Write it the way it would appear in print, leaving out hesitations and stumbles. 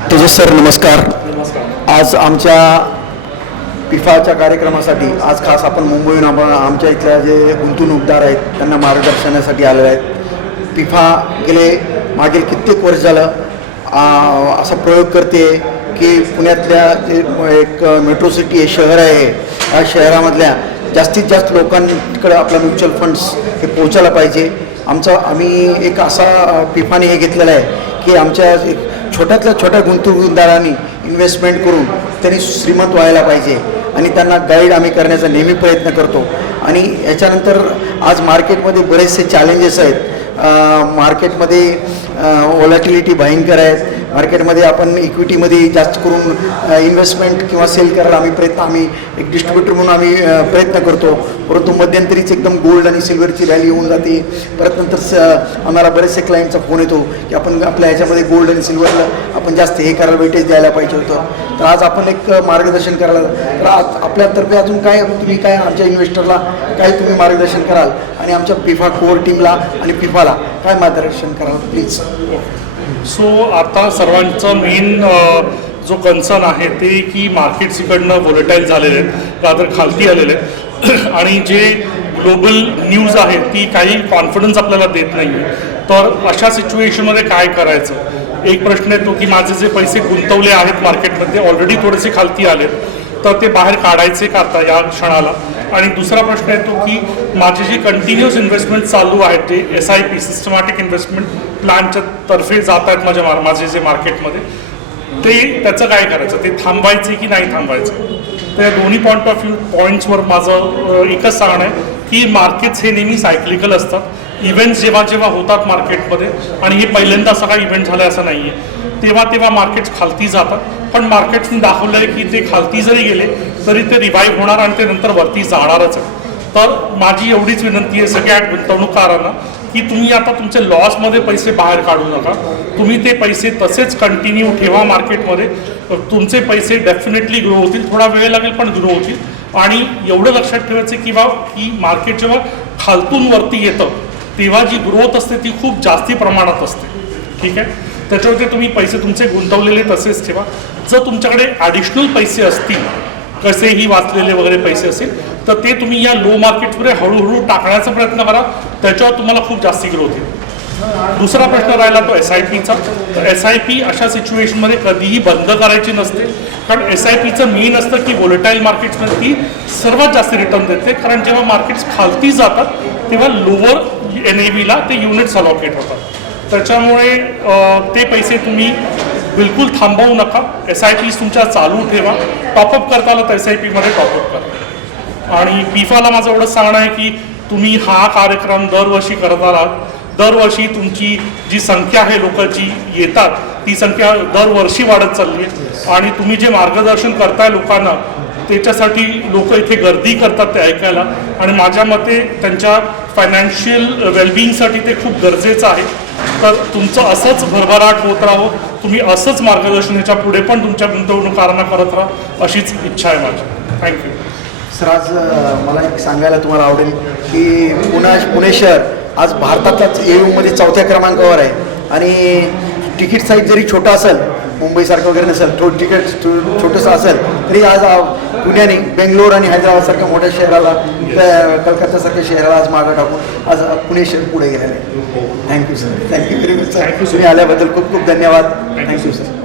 Tejas sir नमस्कार. आज आमच्या पिफाच्या कार्यक्रमासाठी आज खास आपण मुंबईहून आमच्या इथल्या जे गुंतवणूकदार आहेत त्यांना मार्गदर्शनासाठी आलेले आहेत. पिफा मागील कित्येक वर्ष झालं असा प्रयोग करते की पुण्यातल्या जे एक मेट्रो सिटी शहर आहे या शहरामधल्या जास्तीत जास्त लोकांकडे आपला म्युच्युअल फंड्स हे पोहोचायला पाहिजे. आम्ही एक असा पिफाने हे घेतलेला आहे की आमच्या छोट्यातल्या छोट्या गुंतवणूकदारांनी इन्व्हेस्टमेंट करून त्यांनी श्रीमंत व्हायला पाहिजे आणि त्यांना गाईड आम्ही करण्याचा नेहमी प्रयत्न करतो. आणि याच्यानंतर आज मार्केटमध्ये बरेचसे चॅलेंजेस आहेत. मार्केटमध्ये व्हॉलॅटिलिटी भयंकर आहेत. मार्केटमध्ये आपण इक्विटीमध्ये जास्त करून इन्व्हेस्टमेंट किंवा सेल करायला आम्ही एक डिस्ट्रीब्युटर म्हणून आम्ही प्रयत्न करतो. परंतु मध्यंतरीच एकदम गोल्ड आणि सिल्वरची रॅली होऊन जाते. परत नंतर आम्हाला बरेचसे क्लायंटचा फोन येतो की आपण आपल्या ह्याच्यामध्ये गोल्ड आणि सिल्वरला आपण जास्त हे करायला वेटेज द्यायला पाहिजे होतं. तर आज आपण एक मार्गदर्शन करायला तर आज आपल्यातर्फे अजून तुम्ही काय आमच्या इन्व्हेस्टरला काय तुम्ही मार्गदर्शन कराल आणि आमच्या पिफा कोर टीमला आणि पिफाला काय मार्गदर्शन कराल प्लीज. सो आता सर्वांचं मेन जो कन्सर्न आहे ते की मार्केट्स इकडनं व्होलेटाईल झालेले आहेत, रादर खालती आलेले आहेत आणि जे ग्लोबल न्यूज आहे ती काही कॉन्फिडन्स आपल्याला देत नाही आहे. तर अशा सिच्युएशनमध्ये काय करायचं, एक प्रश्न येतो की माझे जे पैसे गुंतवले आहेत मार्केटमध्ये ऑलरेडी थोडेसे खालती आलेत तर ते बाहेर काढायचे का आता या क्षणाला. आणि दुसरा प्रश्न येतो की माझे जे कंटिन्युअस इन्व्हेस्टमेंट चालू आहेत ते SIP सिस्टमॅटिक इन्व्हेस्टमेंट प्लॅनच्या तर्फे जात आहेत माझे जे मार्केटमध्ये ते त्याचं काय करायचं, ते थांबवायचे की नाही थांबवायचं. तर या दोन्ही पॉईंट्सवर माझं एकच सांगणं आहे की मार्केट्स हे नेहमी सायक्लिकल असतात. इव्हेंट्स जेव्हा होतात मार्केटमध्ये आणि हे पहिल्यांदा असा काही इव्हेंट झाला असं नाही आहे, तेव्हा मार्केट्स खालती जातात. पण मार्केट्सनी दाखवलं आहे की ते खालती जरी गेले तरी ते रिवाईव्ह होणार आणि ते नंतर वरती जाणारच आहे. तर माझी एवढीच विनंती आहे सगळ्या गुंतवणूकदारांना की तुम्ही आता तुमचे लॉसमध्ये पैसे बाहेर काढू नका. तुम्ही ते पैसे तसेच कंटिन्यू ठेवा मार्केटमध्ये. तुमचे पैसे डेफिनेटली ग्रो होतील, थोडा वेळ लागेल पण ग्रो होतील. आणि एवढं लक्षात ठेवायचं की मार्केट जेव्हा खालतून वरती येतं तेव्हा जी ग्रोथ असते ती खूप जास्ती प्रमाणात असते. ठीक आहे, त्याच्यावरती तुम्ही पैसे तुमचे गुंतवलेले तसेच ठेवा. जर तुमच्याकडे ॲडिशनल पैसे असतील, कसेही वाचलेले वगैरे पैसे असेल तर ते तुम्ही या लो मार्केट्समध्ये हळूहळू टाकण्याचा प्रयत्न करा, त्याच्यावर तुम्हाला खूप जास्ती ग्रोथ येईल. दुसरा प्रश्न राहिला तो SIPचा. तर SIP अशा सिच्युएशनमध्ये कधीही बंद करायची नसते, कारण SIPचं मेन असतं की व्होलेटाईल मार्केट्समध्ये ती सर्वात जास्त रिटर्न देते. कारण जेव्हा मार्केट्स खालती जातात तेव्हा लोअर NAVला ते युनिट्स अलॉकेट होतात. त्याच्यामुळे ते पैसे तुम्ही बिलकुल थांबवू नका. SIPs तुमच्या चालू ठेवा. टॉपअप करता आलं तर SIPमध्ये टॉपअप करा. आणि पिफाला माझं एवढंच सांगणं आहे की तुम्ही हा कार्यक्रम दरवर्षी करत आहात. दरवर्षी तुमची जी संख्या आहे लोक जी येतात ती संख्या दरवर्षी वाढत चालली आहे. आणि तुम्ही जे मार्गदर्शन करताय लोकांना त्याच्यासाठी लोक इथे गर्दी करतात ते ऐकायला. आणि माझ्या मते त्यांच्या फायनान्शियल वेलबिईंगसाठी ते खूप गरजेचं आहे. तर तुमचं असंच भरभराट होत राहो. तुम्ही असंच मार्गदर्शन याच्या पुढे पण तुमच्या गुंतवणूकदारांना करत राहा अशीच इच्छा आहे माझी. Thank you sir. आज मला एक सांगायला तुम्हाला आवडेल की पुणे शहर आज भारतातल्याच AU चौथ्या क्रमांकावर आहे. आणि तिकीट साईज जरी छोटा असेल, मुंबईसारखं वगैरे नसेल, तिकीट छोटंसं असेल तरी आज पुण्याने बेंगलोर आणि हैदराबादसारख्या मोठ्या शहराला, कलकत्तासारख्या शहराला आज मागं टाकून आज पुणे शहर पुढे गेलेलं आहे. Thank you sir. Thank you very much sir. तुम्ही आल्याबद्दल खूप खूप धन्यवाद. Thank you sir.